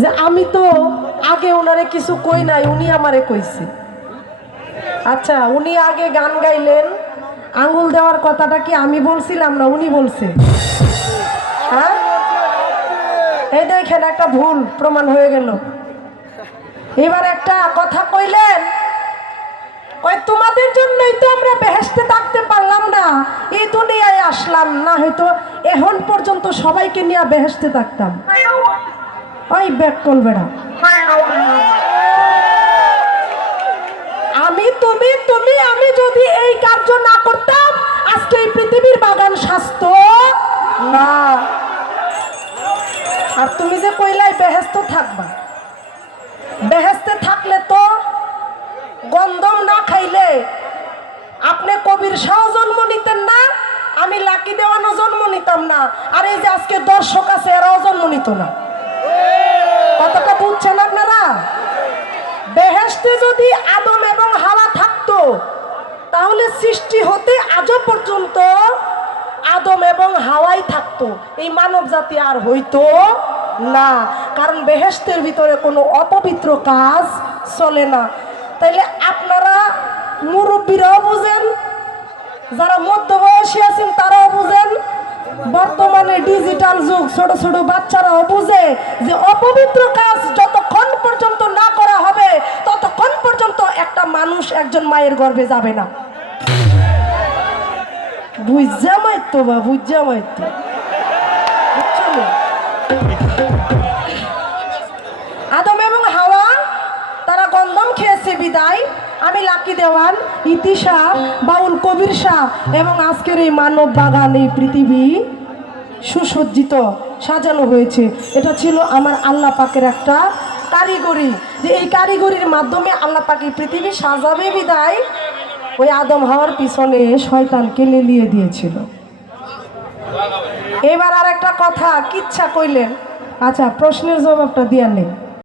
যে আমি তো আগে ওনারে কিছু কই নাই, উনি আমারে কইছে। আচ্ছা, উনি আগে গান গাইলেন, আঙ্গুল দেওয়ার কথাটা কি আমি বলছিলাম না উনি বলছে? হ্যাঁ, এই দেখেন একটা ভুল প্রমাণ হয়ে গেল। এবার একটা কথা কইলেন, কই তোমাদের জন্যই তো আমরা বেহেশতে থাকতে পারলাম না, এই দুনিয়ায় আসলাম, না হয়তো এখন পর্যন্ত সবাইকে নিয়ে বেহেশতে থাকতাম। ওই ব্যাক করবেনা, আমি তুমি তুমি আমি যদি এই কার্য না করতাম আজকে এই পৃথিবীর বাগান স্বাস্থ্য না। আর তুমি যে কইলাই বেহেশতে থাকবা, বেহেশতে থাকলে তো গন্ধম না খাইলে আপনি কবির শাহ জন্ম নিতেন না, আমি লাকি দেওয়ানও জন্ম নিতাম না, আর এই যে আজকে দর্শক আছে এরাও জন্ম নিত না। কতটা বুঝছেন আপনারা? বেহেশতে যদি আদম এবং হাওয়া থাকতো তাহলে সৃষ্টি হতে আজও পর্যন্ত আদম এবং হাওয়াই থাকতো, এই মানব জাতি আর হইতো না। কারণ বেহেশতের ভিতরে কোনো অপবিত্র কাজ চলে না। তাইলে আপনারা মুরব্বীরাও বুঝেন, যারা মধ্যবয়সী আছেন তারাও বুঝেন, বর্তমানে ডিজিটাল যুগ, ছোট ছোট বাচ্চারাও বুঝে যে অপবিত্র কাজ যতক্ষণ পর্যন্ত না করা হবে ততক্ষণ পর্যন্ত একটা মানুষ একজন মায়ের গর্ভে যাবে না। বুঝা মাইতো বা বুঝা মাইতো, আদম এবং হাওয়া তারা গন্ধম খেয়েছে বিদায় আমি লাকি দেওয়ান, ইতিশা, বাউল কবির শাহ এবং আজকের এই মানব বাগান, এই পৃথিবী সুসজ্জিত সাজানো হয়েছে। এটা ছিল আমার আল্লাহ পাকের একটা কারিগরি, যে এই কারিগরির মাধ্যমে আল্লাহ পাক এই পৃথিবী সাজাবে বিদায় ওই আদম হাওয়ার পিছনে শয়তানকে লেলিয়ে দিয়েছিল। এবার আর একটা কথা কিচ্ছা কইলেন, আচ্ছা প্রশ্নের জবাবটা দিয়া নেই।